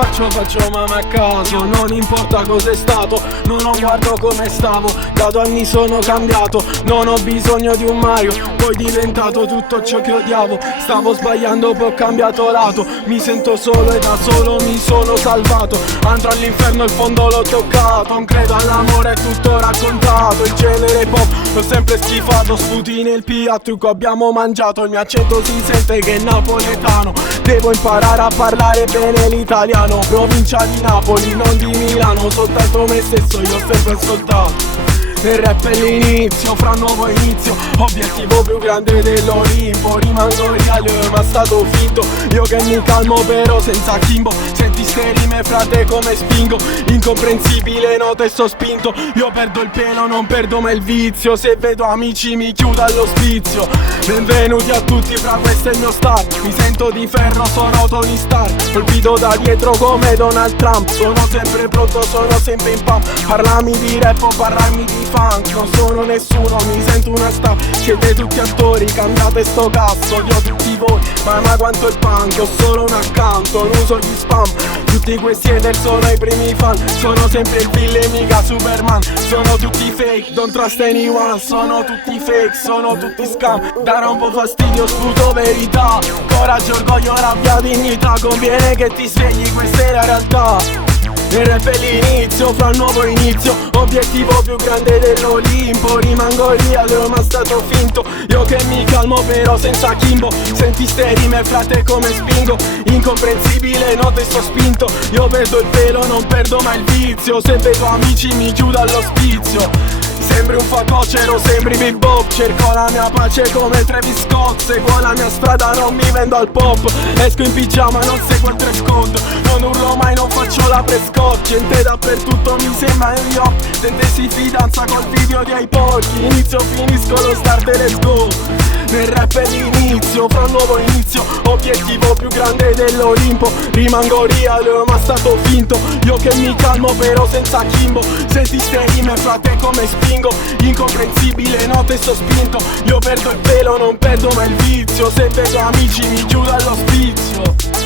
Faccio mamma a caso, non importa cos'è stato, non ho guardo come stavo, da 2 anni sono cambiato, non ho bisogno di un Mario, poi diventato tutto ciò che odiavo, stavo sbagliando poi ho cambiato lato, mi sento solo e da solo mi sono salvato, andrò all'inferno il fondo l'ho toccato, non credo all'amore è tutto raccontato, il genere pop l'ho sempre schifato, sputi nel piatto che abbiamo mangiato, il mio accento si sente che è napoletano, devo imparare a parlare bene l'italiano, provincia di Napoli, non di Milano, soltanto me stesso io ho sempre ascoltato. Il rap è l'inizio, fra un nuovo inizio, obiettivo più grande dell'Olimpo, rimango reale ma stato finto, io che mi calmo però senza Kimbo, senti ste rime frate come spingo, incomprensibile note sto spinto, io perdo il pelo non perdo mai il vizio, se vedo amici mi chiudo all'ospizio, benvenuti a tutti fra questo è il mio star, mi sento di ferro sono Tony Stark, colpito da dietro come Donald Trump, sono sempre pronto sono sempre in pump, parlami di rap o parlarmi di funk, non sono nessuno, mi sento una star, siete tutti attori, cambiate sto cazzo, odio tutti voi, ma quanto il punk, ho solo un account, non uso gli spam, tutti questi hater sono i primi fan, sono sempre il villain mica Superman, sono tutti fake, don't trust anyone, sono tutti fake, sono tutti scam, darà un po' fastidio, sputo verità, coraggio, orgoglio, rabbia, dignità, conviene che ti svegli, questa è la realtà. Il rap è l'inizio, fra un nuovo inizio, obiettivo più grande dell'Olimpo, rimango reale ma stato finto, io che mi calmo però senza Kimbo, senti ste rime frate come spingo, incomprensibile note sto spinto, io perdo il pelo non perdo mai il vizio, se vedo amici mi chiudo all'ospizio. Sembri un facocero, sembri Big Bob, cerco la mia pace come Travis Scott, seguo la mia strada, non mi vendo al pop, esco in pigiama, non seguo il dress code, non urlo mai, non faccio la prescott, gente dappertutto mi sembra New York, gente si fidanza col video di iPod, inizio finisco lo start e let's go. Nel rap è l'inizio, fra un nuovo inizio, obiettivo più grande dell'Olimpo, rimango reale ma stato finto, io che mi calmo però senza Kimbo, senti ste rime frate come spingo, incomprensibile note sto spinto, io perdo il pelo non perdo mai il vizio, se vedo amici mi chiudo all'ospizio.